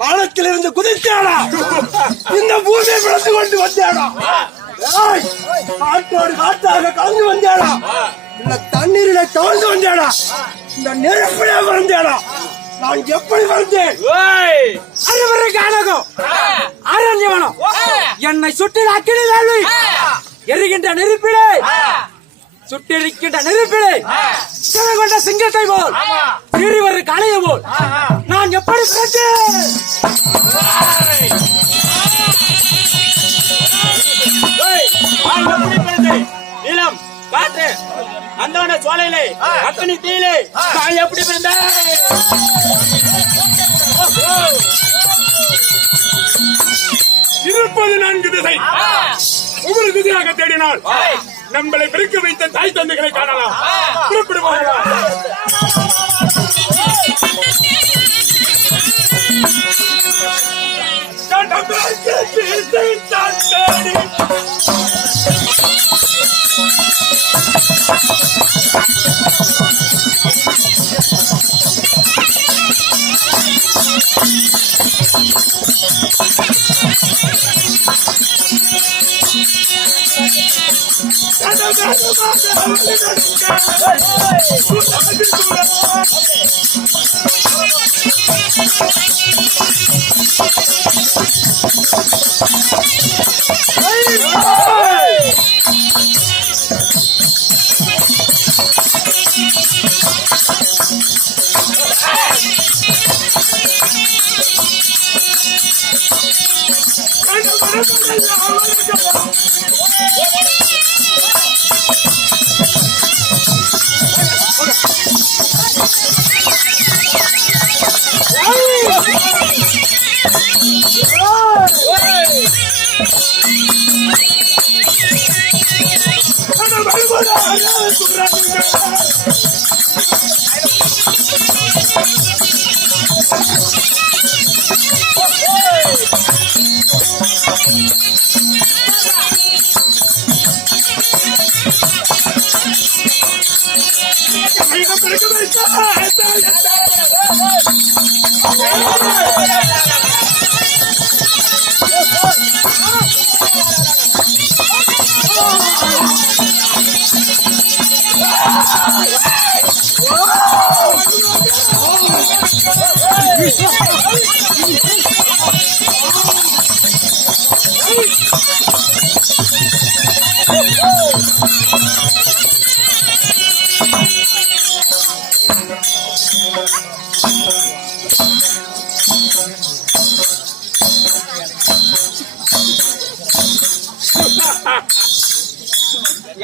வானத்திலிருந்து குதித்தாடா, இந்த பூமியை பிளந்து கொண்டு வந்தாடா, காற்றோடு காற்றாக கலந்து வந்தாடா, இந்த தண்ணீரில தவழ்ந்து வந்தாடா, இந்த நெருப்பிலே வந்தாடா. நான் எப்படி வந்தேன்? என்னை சுற்றி அக்கினி வேள்வி எரிகின்ற நெருப்பிலே, சுட்டிருக்கின்ற நெருப்பிலே கொண்ட சிங்கத்தை போல் சீறி வரும் காளையை போல் நான் எப்படி நீளம் காற்று அந்த சோலையிலே அத்தனை தீயிலே நான் எப்படி பிறந்தேன்? இருப்பது 4 திசை. ஒவ்வொரு திசையாக தேடினால் நம்மளை பிரிக்க வைத்த தாய் தந்தைகளை காணலாம். குறிப்பிடுவார்கள்.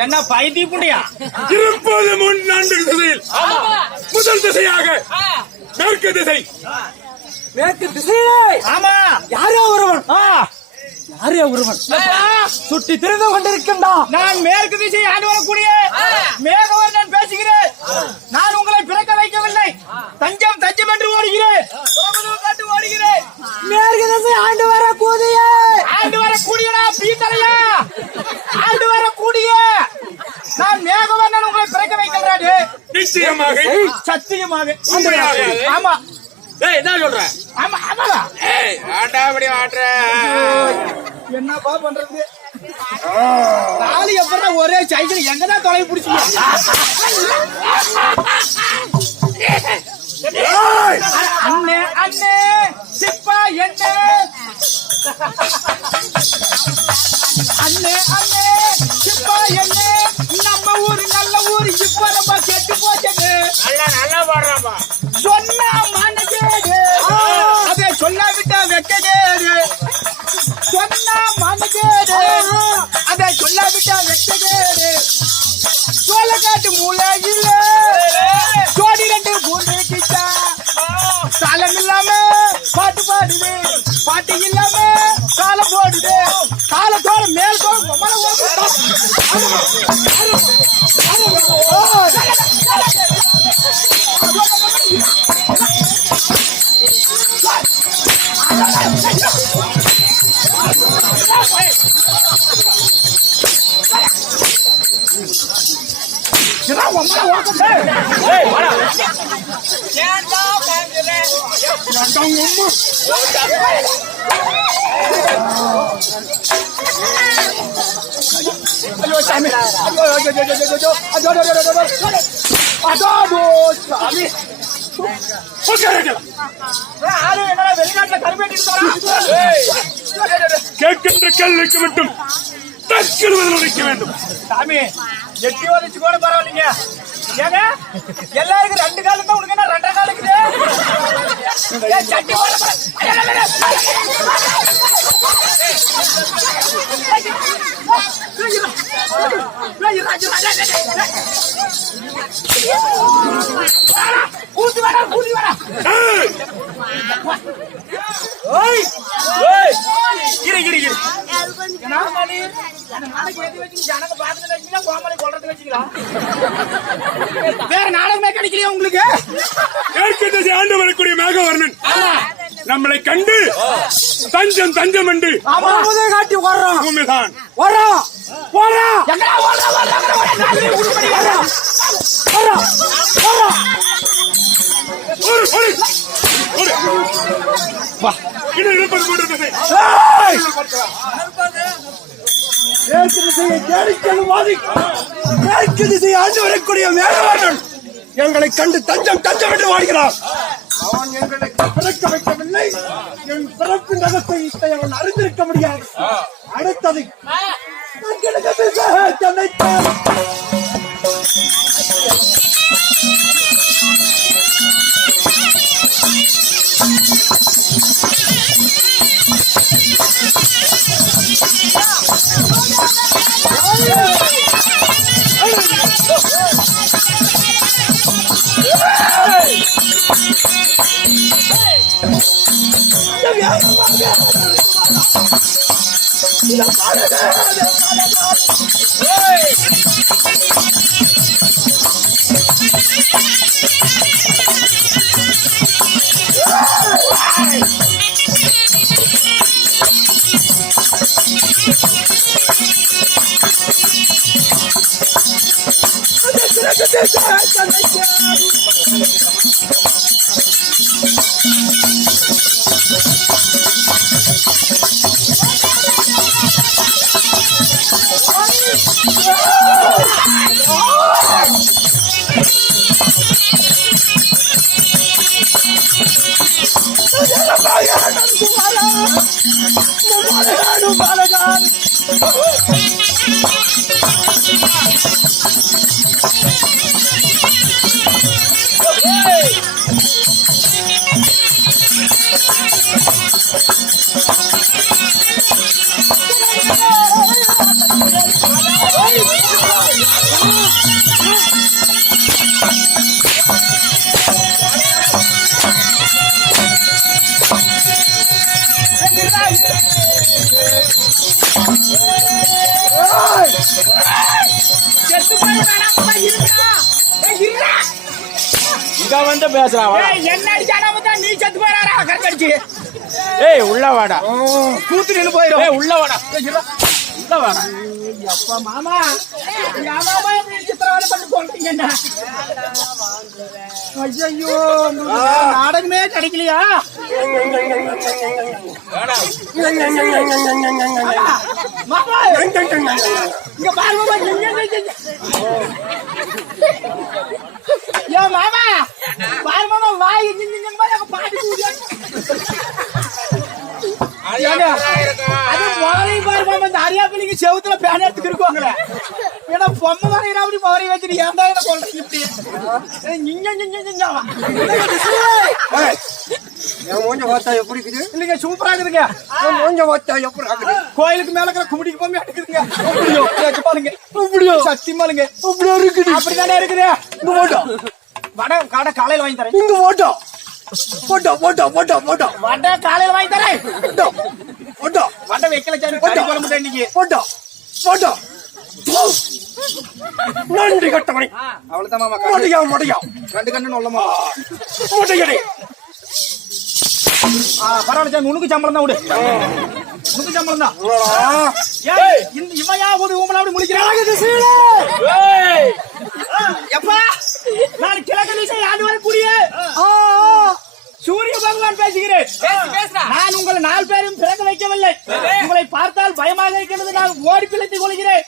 என்ன பைத்தி புண்டியா? இருப்பது 4 திசையில் முதல் திசையாக மேற்கு திசை. மேற்கு திசையிலே ஆமா, யாரோ ஒருவன் சுட்டி திரிந்து கொண்டிருக்கின்றான். நான் மேற்கு திசை ஆண்டு வரக்கூடிய மேகவர் நான் பேசுகிறேன். நான் உங்களை பிறக்க வைக்கவில்லை. தஞ்சம் தஞ்சம் என்று ஓடுகிறேன். மேற்கு திசை ஆண்டு வரக்கூடிய பீத்தலையா ஆண்டு வரக்கூடிய நான் மேகவர் நான் உங்களை பிறக்க வைக்கின்றாரு. நிச்சயமாக சத்தியமாக. உண்மையாக. ஆமா. ஏய் என்ன சொல்ற? ஆமா ஆமாடா. ஏய் ஆட்டா அப்படி ஆட்ற. என்னப்பா பண்றது? தாலி எப்பறா ஒரே சைக்கிள் எங்கதான் தொலை பிடிச்சீங்க? அண்ணே அண்ணே சிப்பா என்ன அண்ணே அண்ணே சிப்பா என்ன நம்ம ஊரு நல்ல ஊரு இப்ப நம்ம கெட்டு போச்சது. நல்லா பாடுறாப்பா. சொன்னா மனதேடு அதே சொல்லாவிட்டா வெக்கதேடு. சொன்னா மனதேடு அதே சொல்லாவிட்டா வெக்கதேடு. சோளக்காட்டு மூளையில ஜோடி ரெண்டு பூண்டு கிட்டா காலம் இல்லாம பாட்டு பாடுது. பாட்டு இல்லாம காலம் போடுது. காலத்தோட மேல் ஐயோ சாமி வெளிநாட்டுல கருப்பேட்டி கேட்கின்ற கேள்விக்கு மட்டும் தற்கொலை வைக்க வேண்டும். சாமி எட்டி வலிச்சு கூட பரவாயில்லைங்க. ஏங்க எல்லாருக்கும் 2 காலம் தான், உனக்கு என்ன 2 காலம் இருக்குது? சட்டி ஊத்தி வேடா ஊத்தி வேடா. இரு இரு இரு. வேற நாடகமே கிடைக்கலையா உங்களுக்கு? மேற்கத்திசை ஆண்டு வரக்கூடிய மேகவர்ணன் நம்மளை கண்டு தஞ்சம் தஞ்சம் என்று காட்டி வர்றோம். பூமிதான் வர்றோம் வர்றோம் இருப்பது போன்றது. மேற்கு திசை ஆண்டு வரக்கூடிய மேகவர்ணன் எங்களை கண்டு தஞ்சம் தஞ்சம் என்று வாடுகிறான். அவன் எங்களை பிறக்க வைக்கவில்லை. என் பிறப்பின் ரகசியத்தை அவன் அறிந்திருக்க முடியாது. அடுத்தது இங்க வந்து பேசுறான். என்ன அடிச்சானா நீ செத்து போறாரா கரெக்ட். ஏய் உள்ள வாடா. கூத்து நின்னு போயிரும். ஏய் உள்ள வாடா. உள்ள வாடா. அப்பா மாமா மாமா எப்படி சித்திரவதை பண்ணி போட்டீங்க? ஐயோ நாடகமே கிடைக்கலையா? மாமா இங்க பாரு மாமா, ஏன் மாமா பாரு மாமா, வாய் பாட்டு அது முதலையும் பாரு மாமா, இந்த அரியாப்பிள்ளைங்க செவுத்துல பேன் எடுத்துக்கு இருக்குவாங்களே, ஏன்னா பொம்மை வரையிற அப்படி முறை வச்சுட்டு ஏன்டா என்ன சொல்றீங்க இப்படி? என் மூஞ்ச பார்த்தா எப்படி இருக்குது? இல்லைங்க சூப்பரா இருக்குதுங்க. என் மூஞ்ச பார்த்தா எப்படி இருக்குது? கோயிலுக்கு மேல இருக்கிற கும்பிடிக்கு போய் அடிக்குதுங்க. பாருங்க அப்படியோ சத்தியமாலுங்க அப்படியே இருக்குது. அப்படிதானே இருக்குது. இங்க போட்டோ வடை கடை காலையில வாங்கி தரேன். இங்க photo photo photo photo photo vada காலையில வாங்கி தரேன். போட்டோ வடை வைக்கல சாமி, கறி குழம்பு தான் இன்னைக்கு. போட்டோ போட்டோ நன்றி கட்டவனை. அவ்வளவுதான் மாமா, முடியா முடியா கண்டு கண்டு நொல்லமா முடியடே. பரவாயில்ல சாமி, உனக்கு சம்பளம் தான் விடு, உனக்கு சம்பளம் தான். இவையா ஒரு ஊமலாவது முடிக்கிறாங்க. எப்பா நான் கிழக்கு திசை ஆண்டு வரக்கூடிய சூரிய பகவான் பேசுகிறேன். நான் உங்களை 4 பேரும் பிறக்க வைக்கவில்லை. உங்களை பார்த்தால் பயமாக இருக்கிறது. நான் ஓடி பிழைத்துக் கொள்கிறேன்.